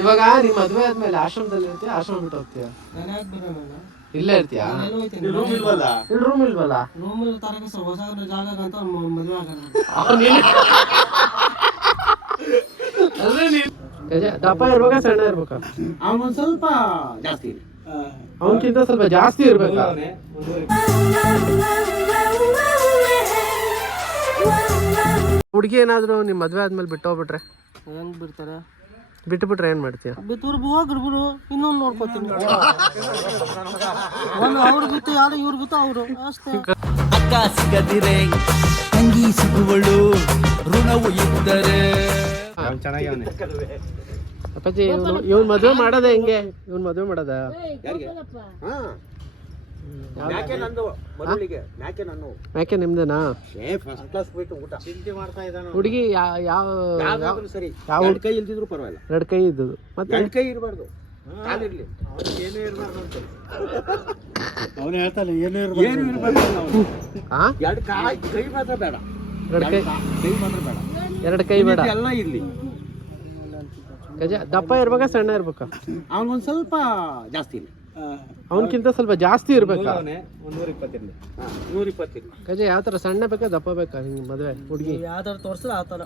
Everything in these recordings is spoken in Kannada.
ಇವಾಗ ನಿಮ್ ಮದ್ವೆ ಆದ್ಮೇಲೆ ಆಶ್ರಮದಲ್ಲಿ ಇರ್ತೀಯ, ಆಶ್ರಮ ಬಿಟ್ಟು ಹೋಗ್ತೀಯ? ಇಲ್ಲೇ ಇರ್ತೀಯ? ರೂಮ್ ಇಲ್ವಲ್ಲ? ರೂಮ್ ಇಲ್ವಲ್ಲ? ದಪ್ಪ ಇರ್ಬೇಕಾ ಸಣ್ಣ ಇರ್ಬೇಕಾ? ಅವನ್ ಸ್ವಲ್ಪ ಜಾಸ್ತಿ, ಅವನ್ಕಿಂತ ಸ್ವಲ್ಪ ಜಾಸ್ತಿ ಇರ್ಬೇಕಾ? ಹುಡುಗಿ ಏನಾದ್ರು ನಿಮ್ ಮದ್ವೆ ಆದ್ಮೇಲೆ ಬಿಟ್ಟು ಹೋಗ್ಬಿಟ್ರೆ? ಹೆಂಗ್ ಬಿಡ್ತಾರೆ? ಬಿಟ್ಬಿಟ್ರೆ ಏನ್ ಮಾಡ್ತೀಯ? ಬಿಟ್ಟು ಹೋಗ್ರಿ ಬಿಡು, ಇನ್ನೊಂದು ನೋಡ್ಕೋತೀನಿ. ಒಂದು ಅವ್ರು ಬಿತ್ತು, ಯಾರು ಇವ್ರು ಬಿತ್ತು ಅವ್ರು ಅಷ್ಟೇ. ಅಕ್ಕ ಸಿಗದಿರೆ ತಂಗಿ ಸಿಗುವಳು, ಋಣವು ಇದ್ದರೆ. ಅಪ್ಪಾಜಿ ಇವ್ನ್ ಮದ್ವೆ ಮಾಡೋದೇ ಹೆಂಗೆ? ಇವ್ನ್ ಮದ್ವೆ ಮಾಡೋದ? ಯಾಕೆ ನಿಮ್ದೇನಾ? ಹುಡುಗಿ ಯಾವ ಕೈ ಇಲ್ದಿದ್ರು ಪರವಾಗಿಲ್ಲ, ಎರಡ್ ಕೈ ಇದ್ದದು. ಮತ್ತೆ ಎರಡು ಕೈ ಇರಬಾರ್ದು, ಅವನು ಹೇಳ್ತಾನೆ ಏನು ಇರಬಾರ್ದು. ಎರಡು ಕೈ ಮಾತ್ರ ಬೇಡ, ಎರಡು ಕೈ ಬೇಡ, ಎಲ್ಲ ಇರ್ಲಿ. ಗಜ ದಪ್ಪ ಇರ್ಬೇಕಾ ಸಣ್ಣ ಇರ್ಬೇಕಾ? ಅವನೊಂದ್ ಸ್ವಲ್ಪ ಜಾಸ್ತಿ ಇಲ್ಲ, ಅವನ್ಕಿಂತ ಸ್ವಲ್ಪ ಜಾಸ್ತಿ ಇರ್ಬೇಕಾ? 120 ಗಜ ಯಾವ ತರ, ಸಣ್ಣ ಬೇಕಾ ದಪ್ಪ ಬೇಕಾ ನಿಂಗೆ ಮದ್ವೆ ಹುಡುಗಿ? ಯಾವ ತರ ತೋರ್ಸಲ್ಲ ಆ ತರ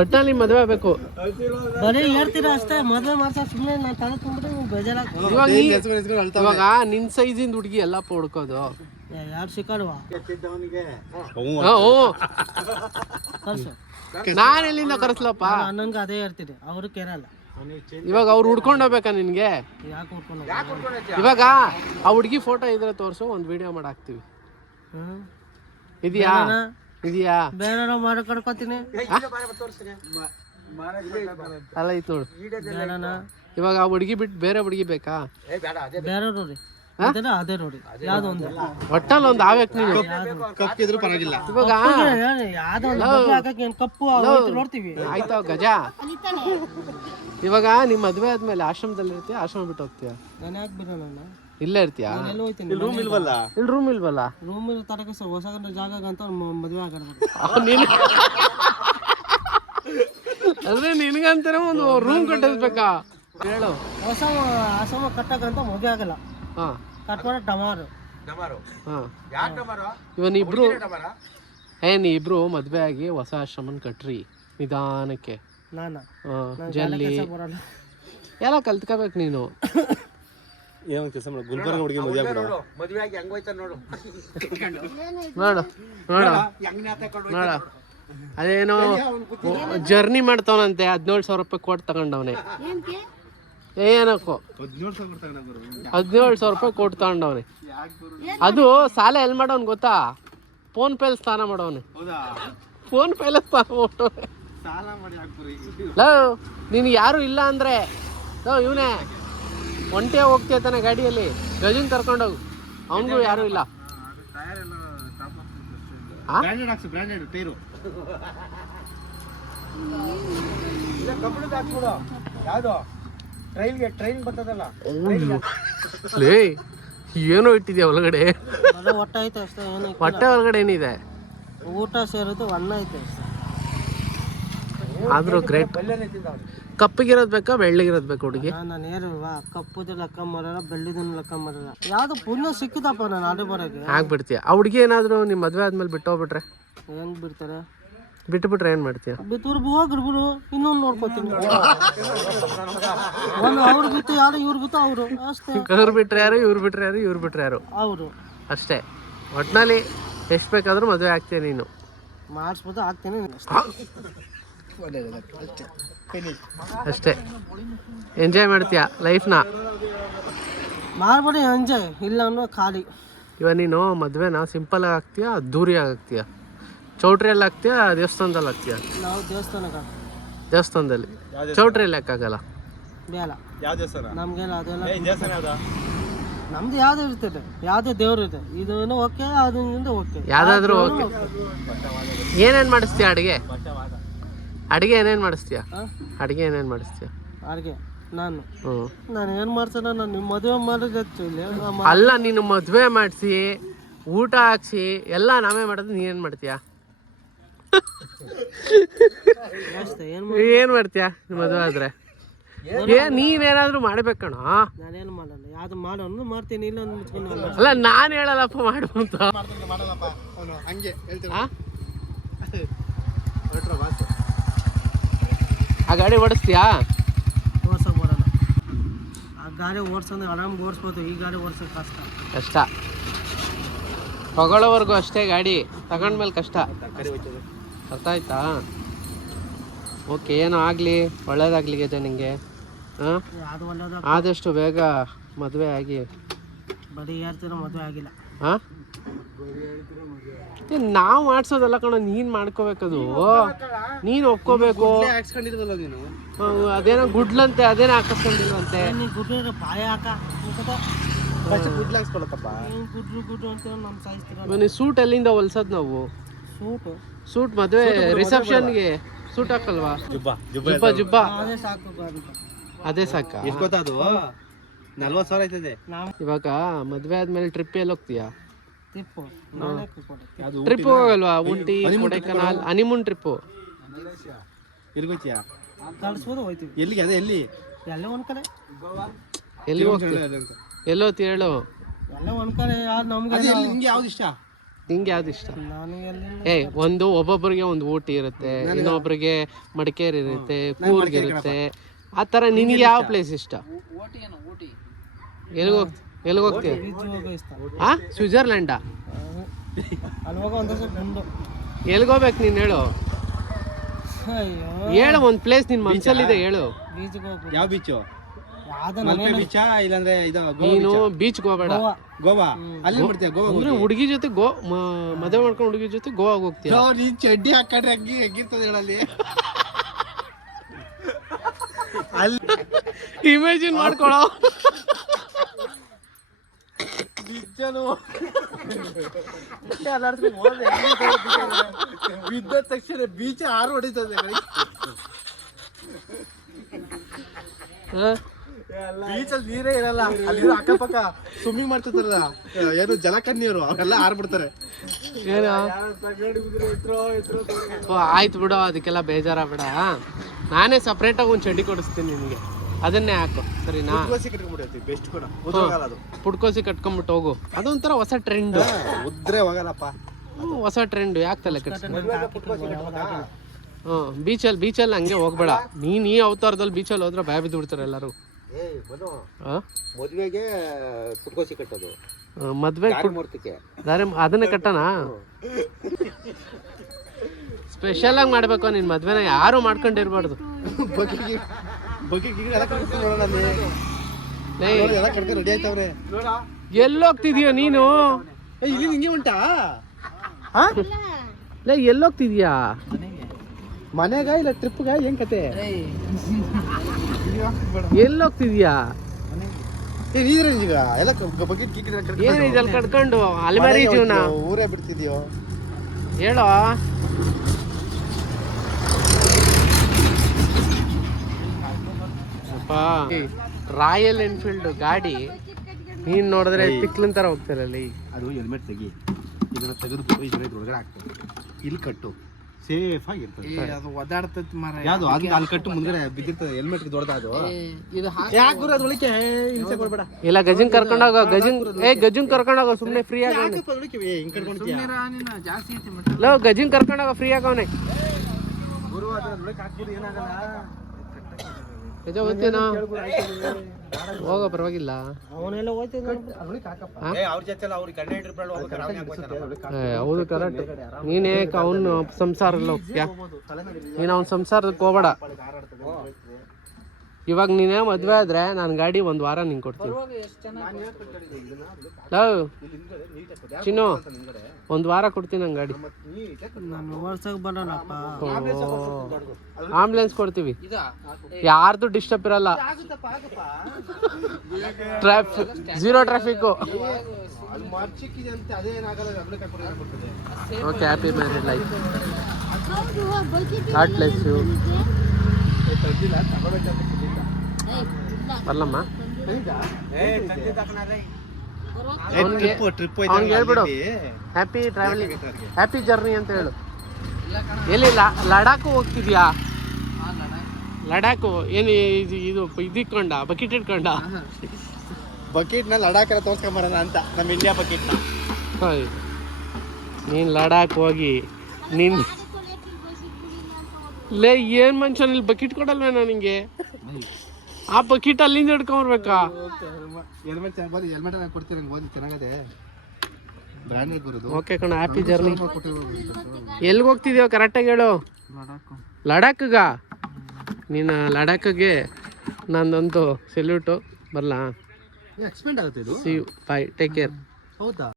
ಒಟ್ಟಲ್ಲಿ ಮದ್ವೆ ಆಗ್ಬೇಕು. ಬರೀ ಹೇಳ್ತೀರಾ ಅಷ್ಟೇ, ಮದ್ವೆ ಮಾಡ್ಸಕ್ ಸುಮ್ಮನೆ ನಾನು ತಲೆ ತುಂಬಿದ್ರೆ ಬೇಜಾರಾಗ್ತದೆ. ಇವಾಗ ನಿನ್ ಸೈಜಿಂದ ಹುಡುಗಿ ಎಲ್ಲಪ್ಪ ಹುಡ್ಕೋದು? ಯಾರು ಸಿಕ್ಕಲ್ವಾ? ನಾನ್ ಎಲ್ಲಿಂದ ಕರೆಸ್ಲಪ್ಪ? ನನ್ಗೆ ಅದೇ ಹೇಳ್ತೀನಿ, ಅವ್ರು ಕೇರಲ್ಲ. ಇವಾಗ ಅವ್ರು ಹುಡ್ಕೊಂಡ್ ಹೋಗ್ಬೇಕಾ ನಿನ್ಗೆ? ಯಾಕೆ ಹುಡ್ಕೊಂಡು? ಇವಾಗ ಆ ಹುಡುಗಿ ಫೋಟೋ ಇದ್ರೆ ತೋರ್ಸು, ಒಂದ್ ವಿಡಿಯೋ ಮಾಡಿ ಹಾಕ್ತಿವಿ. ಇದೆಯಾ? ಇದೆಯಾ? ಬೇರೆ ಮಾಡಿ ಕಡ್ಕೊತೀನಿ. ಅಲ್ಲ ಐತ್ ನೋಡು. ಇವಾಗ ಆ ಹುಡುಗಿ ಬಿಟ್ಟು ಬೇರೆ ಹುಡುಗಿ ಬೇಕಾ? ಬೇರೆ ನೋಡಿ, ಅದೇ ನೋಡಿ, ಯಾವ್ದು ಒಂದು ಒಟ್ಟಲ್ಲಿ ಒಂದು ಆಗ್ಬೇಕು ನೀನು. ಕಪ್ಪಿದ್ರು ಪರವಾಗಿಲ್ಲ. ಇವಾಗ ಯಾವ್ದೋ ಕಪ್ಪು ನೋಡ್ತೀವಿ. ಆಯ್ತಾ ಗಜ? ಇವಾಗ ನಿಮ್ ಮದ್ವೆ ಆದ್ಮೇಲೆ ಆಶ್ರಮದಲ್ಲಿ ಇರ್ತೀಯ, ಆಶ್ರಮ ಬಿಟ್ಟು ಹೋಗ್ತೀಯ? ನಾನು ಯಾಕೆ ಬಿಡೋಣ? ಇಲ್ಲೇ ಇರ್ತೀಯ? ರೂಮ್ ಇಲ್ವಲ್ಲ? ಇಲ್ಲಿ ರೂಮ್ ಇಲ್ವಲ್ಲ? ರೂಮ್ ತರಕ ಹೊಸ ಜಾಗ ಅಂತ ಮದ್ವೆ ಆಗೋದು. ಅಂದ್ರೆ ನಿನ್ಗಂತಾನೆ ಒಂದು ರೂಮ್ ಕಟ್ಟಿಸ್ಬೇಕಾ? ಹೇಳು. ಹೊಸ ಆಶ್ರಮ ಕಟ್ಟಕಂತ ಮದುವೆ ಆಗಲ್ಲ, ಕಟ್ಮಾಡ ಡಮಾರು. ಇವನಿಬ್ರು ನೀ ಇಬ್ರು ಮದ್ವೆ ಆಗಿ ಹೊಸ ಆಶ್ರಮನ್ ಕಟ್ರಿ ನಿಧಾನಕ್ಕೆ. ಜಲ್ಲಿ ಎಲ್ಲ ಕಲ್ತ್ಕೋಬೇಕು ನೀನು. ಏನೋ ಕೆಲಸ ಮಾಡು, ಗುಲ್ಬರ್ಗ ಹುಡುಗಿ ಮದುವೆ ಆಗ್ಬಿಡು. ಮದುವೆ ಆಗಿ ಹೆಂಗ್ ಹೋಯ್ತಾನ ನೋಡು, ನೋಡು ನೋಡು ನೋಡ. ಅದೇನೋ ಜರ್ನಿ ಮಾಡ್ತಾವನಂತೆ, 17,000 ರೂಪಾಯಿ ಕೊಟ್ಟು ತಗೊಂಡವನೆ. ಏನಕ್ಕೋ 17,000 ರೂಪಾಯಿ ಕೊಟ್ಟು ತಗೊಂಡವನೆ. ಅದು ಸಾಲ ಎಲ್ಲಿ ಮಾಡೋನ್ ಗೊತ್ತಾ? ಫೋನ್ ಪೇಲ್ ಸ್ನಾನ ಮಾಡೋನೆ. ಫೋನ್ ಪೇಲೆ ಸ್ನಾನ ಮಾಡೋನೆ. ನೀನು ಯಾರು ಇಲ್ಲ ಅಂದ್ರೆ ಇವನೇ ಒಂಟೆ ಹೋಗ್ತೀಯ ತಾನೆ ಗಾಡಿಯಲ್ಲಿ, ಗಜನ್ ಕರ್ಕೊಂಡೋಗು. ಅವನಿಗೂ ಯಾರು ಇಲ್ಲ. ಏನೋ ಇಟ್ಟಿದ್ಯಾ ಒಳಗಡೆ? ಹೊಟ್ಟೆ ಒಳಗಡೆ ಏನಿದೆ? ಊಟ ಸೇರಿದ್ದು ಅನ್ನ ಐತೆ. ಆದ್ರೂ ಗ್ರೇಟ್. ಕಪ್ಪಿಗಿರೋದ್ ಬೇಕಾ ಬೆಳ್ಳಗಿರೋದ್ ಬೇಕಾ ಹುಡುಗಿ? ನಾನು ಏನಿಲ್ವಾ, ಕಪ್ಪುದ ಲೆಕ್ಕ ಮಾಡಲ್ಲ, ಬೆಳ್ಳಿದನ್ನು ಲೆಕ್ಕ ಮಾಡಲ್ಲ. ಯಾವ್ದು ಪುಣ್ಯ ಸಿಕ್ಕಿದಪ್ಪ ನಾನು ಆಡಿ ಬರೋಕೆ ಆಗ್ಬಿಡ್ತೀಯ. ಆ ಹುಡುಗಿ ಏನಾದ್ರು ನಿಮ್ ಮದ್ವೆ ಆದ್ಮೇಲೆ ಬಿಟ್ಟು ಹೋಗ್ಬಿಟ್ರೆ? ಹೆಂಗ್ ಬಿಡ್ತಾರೆ? ಬಿಟ್ಬಿಟ್ರೆ ಏನ್ ಮಾಡ್ತೀಯ? ಬಿತ್ತು ಹೋಗ್ರಿ ಬಿಡು, ಇನ್ನೊಂದು ನೋಡ್ಕೋತೀನಿ. ಒಂದು ಅವ್ರು ಬಿತ್ತು, ಯಾರು ಇವ್ರು ಬಿತ್ತು ಅವ್ರು ಅಷ್ಟೇ. ಅವ್ರು ಬಿಟ್ರೆ ಯಾರು, ಇವ್ರು ಬಿಟ್ರೆ ಯಾರು, ಇವ್ರು ಬಿಟ್ರೆ ಯಾರು, ಅವರು ಅಷ್ಟೇ. ಒಟ್ನಲ್ಲಿ ಎಷ್ಟು ಬೇಕಾದ್ರೂ ಮದುವೆ ಆಗ್ತೀಯ ನೀನು. ಮಾಡಿಸ್ಬೋದು, ಆಗ್ತೀನಿ ಅಷ್ಟೇ. ಎಂಜಾಯ್ ಮಾಡ್ತೀಯ ಲೈಫ್ನ. ಮಾಡ್ಬೇಡಿ ಎಂಜಾಯ್, ಇಲ್ಲ ಅನ್ನೋ ಖಾಲಿ. ಇವಾಗ ನೀನು ಮದುವೆನ ಸಿಂಪಲ್ ಆಗಿ ಆಗ್ತೀಯಾ, ಅದ್ದೂರಿಯಾಗಿ ಆಗ್ತೀಯ? ಚೌಟ್ರಿಯಲ್ಲಿ ಆಗ್ತೀಯಾ, ದೇವಸ್ಥಾನದಲ್ಲಿ ಆಗ್ತೀಯಾ? ನಾವು ದೇವಸ್ಥಾನದಲ್ಲಿ. ಚೌಟ್ರಿಯಲ್ಲಿ ಯಾಕಾಗಲ್ಲ? ಬೇಡ, ನಮ್ಗೆಲ್ಲ ಅದೆಲ್ಲ ನಮ್ದು ಯಾವ್ದು ಇರ್ತದೆ, ಯಾವ್ದೇ ದೇವ್ರು ಇದೆ. ಇದನ್ನು ಓಕೆ, ಅದರಿಂದ ಓಕೆ, ಯಾವ್ದಾದ್ರು ಓಕೆ. ಏನೇನ್ ಮಾಡಿಸ್ತೀಯ ಅಡಿಗೆ? ಅಡಿಗೆ ಏನೇನ್ ಮಾಡಿಸ್ತೀಯ? ಅಡಿಗೆ ಏನೇನ್ ಮಾಡಿಸ್ತೀಯ? ಅಡಿಗೆ ನಾನು ಏನ್ ಮಾಡ್ತಾನ? ನಾನು ನಿಮ್ಮ ಮದುವೆ ಮಾಡಿದ್ರೆ ಅಲ್ಲ, ನೀನು ಮದುವೆ ಮಾಡಿಸಿ ಊಟ ಹಾಕ್ಸಿ ಎಲ್ಲ ನಾವೇ ಮಾಡೋದು, ನೀನೇನ್ ಮಾಡ್ತೀಯ? ಅಷ್ಟೇ ಏನು ಏನ್ ಮಾಡ್ತೀಯ ಮದುವೆ ಆದ್ರೆ ನೀನೇನಾದ್ರೂ ಮಾಡ್ಬೇಕಣ. ನಾನೇನು ಮಾಡಲ್ಲ, ಯಾವ್ದು ಮಾಡೋನು ಮಾಡ್ತೀನಿ, ಇಲ್ಲ ಒಂದು ಮುಚ್ಕೊಂಡು ಅಲ್ಲ ನಾನ್ ಹೇಳಲ್ಲಪ್ಪ ಮಾಡು ಅಂತ. ಆ ಗಾಡಿ ಓಡಿಸ್ತೀಯಾ? ಓಡ್ಸೋಕೆ ಬರಲ್ಲ. ಆ ಗಾಡಿ ಓಡ್ಸೋದು ಆರಾಮ್ ಓಡಿಸ್ಬೋದು, ಈ ಗಾಡಿ ಓಡ್ಸೋಕೆ ಕಷ್ಟ. ತಗೊಳ್ಳೋವರೆಗೂ ಅಷ್ಟೇ ಗಾಡಿ, ತಗೊಂಡ್ಮೇಲೆ ಕಷ್ಟ. ಅರ್ಥ ಆಯ್ತಾ? ಓಕೆ, ಏನೋ ಆಗಲಿ, ಒಳ್ಳೇದಾಗ್ಲಿ ಗಜ ನಿಂಗೆ. ಹಾಂ, ಅದು ಒಳ್ಳೇದು. ಆದಷ್ಟು ಬೇಗ ಮದುವೆ ಆಗಿ. ಬರೀ ಹೇಳ್ತೀರ ಮದುವೆ ಆಗಿಲ್ಲ. ಹಾಂ, ನಾವು ಮಾಡ್ಸೋದಲ್ಲ ಕಣ, ನೀನು ಮಾಡ್ಕೋಬೇಕದು, ನೀನು ಒಪ್ಕೋಬೇಕು. ಅದೇನೋ ಗುಡ್ಲಂತೆ, ಅದೇನೋ ಹಾಕಿಸ್ಕೊಂಡಿಲ್ವಂತೆ. ಗುಡ್ಡು ಬಾಯ ಹಾಕ ಗುಡ್ಲ ಹಾಕ್ಸ್ಕೊಳತ್ತಪ್ಪ. ಗುಡ್ಡು ಅಂತ ನಮ್ಮ ಸಾಯಿಸ್ತೀರ. ನೀನು ಸೂಟ್ ಎಲ್ಲಿಂದ ಹೊಲ್ಸೋದು ನಾವು? ಸೂಟ್ ಮದುವೆ ರಿಸೆಪ್ಷನ್ಗೆ ಸೂಟ್ ಹಾಕಲ್ವಾ? ಜುಬ್ಬ ಅದೇ ಸಾಕು ಗಾಡಿ. ಅದೇ ಸಾಕ? ಎಷ್ಟು ಗೊತ್ತಾ ಅದು? 40,000 ಆಯ್ತದೆ. ಇವಾಗ ಮದುವೆ ಆದ್ಮೇಲೆ ಟ್ರಿಪ್ ಎಲ್ಲಿ ಹೋಗ್ತೀಯಾ? ಟ್ರಿಪ್ ಹೋಗಲ್ವಾ? ಊಟಿ, ಕೊಡೈಕನಾಲ್, ಹನಿಮೂನ್ ಟ್ರಿಪ್ಪು ಇರ್ಗೋತಿಯಾ? ಕಳ್ಸ್ಬೋದು, ಹೋಯ್ತೀವಿ. ಎಲ್ಲಿಗೆ? ಅದೇ ಎಲ್ಲಿ? ಎಲ್ಲ ಒಂದ್ ಕಡೆ. ಎಲ್ಲಿ ಹೋಗ್ತೀವಿ? ಎಲ್ಲೋತಿ ಹೇಳು. ಎಲ್ಲ ಒಂದ್ ಕಡೆ. ಯಾರು ನಮ್ಗೆ ನಿಮ್ಗೆ ಯಾವ್ದು ಇಷ್ಟ? ನಿಂಗೆ ಯಾವ್ದು ಇಷ್ಟ? ನಾನು ಒಬ್ಬೊಬ್ಬರಿಗೆ ಒಂದು ಊಟಿ ಇರುತ್ತೆ, ಇನ್ನೊಬ್ರಿಗೆ ಮಡಿಕೇರಿ ಇರುತ್ತೆ, ಕೂರ್ಗ್ ಇರುತ್ತೆ. ಆ ಥರ ನಿನಗೆ ಯಾವ ಪ್ಲೇಸ್ ಇಷ್ಟ? ಎಲ್ಲಿಗೆ ಹೋಗ್ತೀಯ? ಹಾಂ, ಸ್ವಿಟ್ಜರ್ಲ್ಯಾಂಡಾ? ಅಲ್ಲಿ ಹೋಗೋ ಒಂದೇ ಫ್ರೆಂಡು. ಎಲ್ಲಿಗೆ ಹೋಗ್ಬೇಕು ನೀನು ಹೇಳು? ಹೇಳು ಒಂದು ಪ್ಲೇಸ್ ನಿನ್ನ ಮನಸ್ಸಲ್ಲಿದೆ, ಹೇಳು. ಬೀಚ್ಗೆ ಹೋಗ್ಬೇಕು. ಯಾವ ಬೀಚು? ಯಾವ್ದು ಬೀಚಾ ಇಲ್ಲಾಂದ್ರೆ ನೀನು ಬೀಚ್ಗೆ ಹೋಗ್ಬೇಡ. ಗೋವಾ? ಅಲ್ಲಿ ಬಿಡ್ತೀಯ? ಗೋವಾ ಅಂದ್ರೆ ಹುಡುಗಿ ಜೊತೆ ಮದುವೆ ಮಾಡ್ಕೊಂಡು ಹುಡುಗಿ ಜೊತೆ ಗೋವಾಗ ಹೋಗ್ತೀಯ? ನೀನ್ ಚಡ್ಡಿ ಹಾಕೊಂಡ್ರೆ ಹೆಂಗಿರ್ತದೆ ಹೇಳಲ್ಲಿ? ಅಲ್ಲಿ ಇಮ್ಯಾಜಿನ್ ಮಾಡ್ಕೊಳೋ. ಬಿದ್ದ ತಕ್ಷಣ ಬೀಚ್ ಆರು ಹೊಡಿತದೆ. ಬೀಚಲ್ಲಿ ನೀರೇ ಇರಲ್ಲ, ಅಲ್ಲಿ ಅಕ್ಕಪಕ್ಕ ಸ್ವಿಮ್ಮಿಂಗ್ ಮಾಡ್ತಿರ್ತಾರಲ್ಲ, ಏನು ಜಲಕನ್ಯರು, ಅವರೆಲ್ಲ ಆರ್ಬಿಡ್ತಾರೆ. ಆಯ್ತು ಬಿಡು, ಅದಕ್ಕೆಲ್ಲ ಬೇಜಾರಾಗ್ಬೇಡ. ನಾನೇ ಸಪ್ರೇಟಾಗಿ ಒಂದು ಚಡ್ಡಿ ಕೊಡಿಸ್ತೀನಿ ನಿನಗೆ, ಅದನ್ನೇ ಹಾಕು, ಸರಿನಾ? ಬೆಸ್ಟ್ ಕೂಡ ಪುಡ್ಕೋಸಿ ಕಟ್ಕೊಂಡ್ಬಿಟ್ಟು ಹೋಗು. ಅದೊಂಥರ ಹೊಸ ಟ್ರೆಂಡ್. ಉದ್ರೆ ಹೋಗಲ್ಲಪ್ಪ, ಹೊಸ ಟ್ರೆಂಡ್. ಯಾಕೆ ತಲೆ ಕೆಡ್ಸ್ಕೊಂಡು? ಬೀಚಲ್ಲಿ ಹಂಗೆ ಹೋಗ್ಬೇಡ ನೀನು. ಈ ಅವತಾರದಲ್ಲಿ ಬೀಚಲ್ಲಿ ಹೋದ್ರೆ ಭಯ ಬಿದ್ದು ಬಿಡ್ತಾರೆ ಎಲ್ಲರೂ. ಮದುವೆಗೆ ಪುಟ್ಕೋಸಿ ಕಟ್ಟೋದು, ಮದ್ವೆ ಅದನ್ನ ಕಟ್ಟಣ. ಸ್ಪೆಷಲ್ ಆಗಿ ಮಾಡ್ಬೇಕು ನಿನ್ ಮದ್ವೆನ, ಯಾರು ಮಾಡ್ಕೊಂಡಿರ್ಬಾರ್ದು. ಎಲ್ಲೋಗ್ತಿದೀಯ ನೀನು? ಇಲ್ಲಿ ಹಿಂಗೆ ಉಂಟಾ? ಎಲ್ಲೋಗ್ತಿದ್ಯಾ? ಮನೆಗ ಇಲ್ಲ ಟ್ರಿಪ್ಗ? ಏನ್ ಕತೆ? ಎಲ್ಲೋಗ್ತಿದ್ಯಾ? ಏನಿದೆ ಕಟ್ಕೊಂಡು ಅಲ್ಮಾರಿ ಜೀವನ ಊರೇ ಬಿಡ್ತಿದ್ಯೋ? ಹೇಳೋ. ರಾಯಲ್ ಎನ್ಫೀಲ್ಡ್ ಗಾಡಿ ನೀನ್ ನೋಡಿದ್ರೆ ತಿಕ್ಲನ್ ತರ ಹೋಗ್ತಾರಲ್ಲಿ. ಅದು ಹೆಲ್ಮೆಟ್ ತೆಗಿ, ಇದನ್ನ ತೆಗೆದುಬಿಟ್ಟು ಇದ್ರ ಒಳಗಡೆ ಹಾಕ್ತಾರೆ, ಇಲ್ಲಿ ಕಟ್ಟು, ಸೇಫ್ ಆಗಿರ್ತದೆ. ಅದು ಒದಾಡ್ತೈತಿ ಮರ. ಯಾವ್ದು? ಅದನ್ನ ಅಲ್ಲಿ ಕಟ್ಟು, ಮುಂದ್ಗಡೆ ಬಿದ್ದಿರ್ತದೆ. ಹೆಲ್ಮೆಟ್ ದೊಡ್ಡದ ಅದು. ಯಾಕೆ ಗುರು ಅದು ಒಳಕ್ಕೆ ಹಿಂಸೆ ಕೊಡ್ಬೇಡ. ಇಲ್ಲ, ಗಜನ್ ಕರ್ಕೊಂಡೋಗ. ಗಜನ್ ಕರ್ಕೊಂಡೋಗ, ಸುಮ್ನೆ ಫ್ರೀ ಆಗವನೆ. ಗಜನ್ ಕರ್ಕೊಂಡೋಗ, ಫ್ರೀ ಆಗವನೆ. ಗುರು ಅದ್ರೊಳಗೆ ಹಾಕ್ಬಿಡು, ಏನಾಗಲ್ಲ. ಗಜ ಹೋಗ್ತೀನಾ? ಹೋಗ, ಪರವಾಗಿಲ್ಲ. ಅವನೆಲ್ಲ ಹೋಗ್ತಿದ್ದ. ಹೌದು, ಕರೆಕ್ಟ್. ನೀನೇ ಅವನು ಸಂಸಾರಲ್ಲ ಹೋಗ್ತೀಯ, ನೀನು ಅವನ ಸಂಸಾರಕ್ಕೆ ಹೋಗ್ಬೇಡ. ಇವಾಗ ನೀನೇ ಮದ್ವೆ ಆದ್ರೆ ನಾನು ಗಾಡಿ ಒಂದು ವಾರ ನಿಂಗೆ ಕೊಡ್ತೀನಿ. ಚಿನ್ನು, ಒಂದು ವಾರ ಕೊಡ್ತೀನಿ ನಂಗೆ ಗಾಡಿ. ಆಂಬುಲೆನ್ಸ್ ಕೊಡ್ತೀವಿ, ಯಾರ್ದು ಡಿಸ್ಟರ್ಬ್ ಇರಲ್ಲ, zero traffic. Okay, happy married life. God bless you. ಬರ್ಲಮ್ಮ, ಅವ್ನಿಗೆ ಹೇಳ್ಬಿಡು ಹ್ಯಾಪಿ ಟ್ರಾವೆಲಿಂಗ್, ಹ್ಯಾಪಿ ಜರ್ನಿ ಅಂತ ಹೇಳು. ಎಲ್ಲಿ ಲಡಾಖ್ ಹೋಗ್ತಿದ್ಯಾ? ಲಡಾಖು ಏನು ಇದು ಇದಿಟ್ಕೊಂಡ ಬಕೆಟ್ ಇಟ್ಕೊಂಡ? ಬಕೆಟ್ನ ಲಡಾಖ್ ತೋರ್ಸ್ಕೊಂಬರೋಣ ಅಂತ, ನಮ್ಮ ಇಂಡಿಯಾ ಬಕೆಟ್ನ. ನೀನು ಲಡಾಖ್ ಹೋಗಿ ನೀನು ಲೇ ಏನು ಮನುಷ್ಯ ಇಲ್ಲಿ ಬಕೆಟ್ ಕೊಡಲ್ವೇನೋ ನಿಂಗೆ? ಆ ಬಕೆಟ್ ಅಲ್ಲಿಂದ ಹಿಡ್ಕೊಂಬರ್ಬೇಕಾ? ಹೆಲ್ಮೆಟ್ ಕೊಡ್ತೀನಿ, ಓದಿ ಚೆನ್ನಾಗದೆ, ಬ್ರ್ಯಾಂಡೆಡ್ ಬರೋದು. ಓಕೆ ಕಣ, ಹ್ಯಾಪಿ ಜರ್ನಿ. ಎಲ್ಲಿಗೆ ಹೋಗ್ತಿದ್ಯೋ ಕರೆಕ್ಟಾಗಿ ಹೇಳು. ಲಡಾಖ್ಗ? ನೀನು ಲಡಾಖ್ಗೆ ನಂದೊಂದು ಸೆಲ್ಯೂಟು ಬರಲಾ? ಎಕ್ಸ್ಪೆಂಡ್ ಆಗುತ್ತೆ ಇದು. See you, bye, take care. ಹೌದಾ?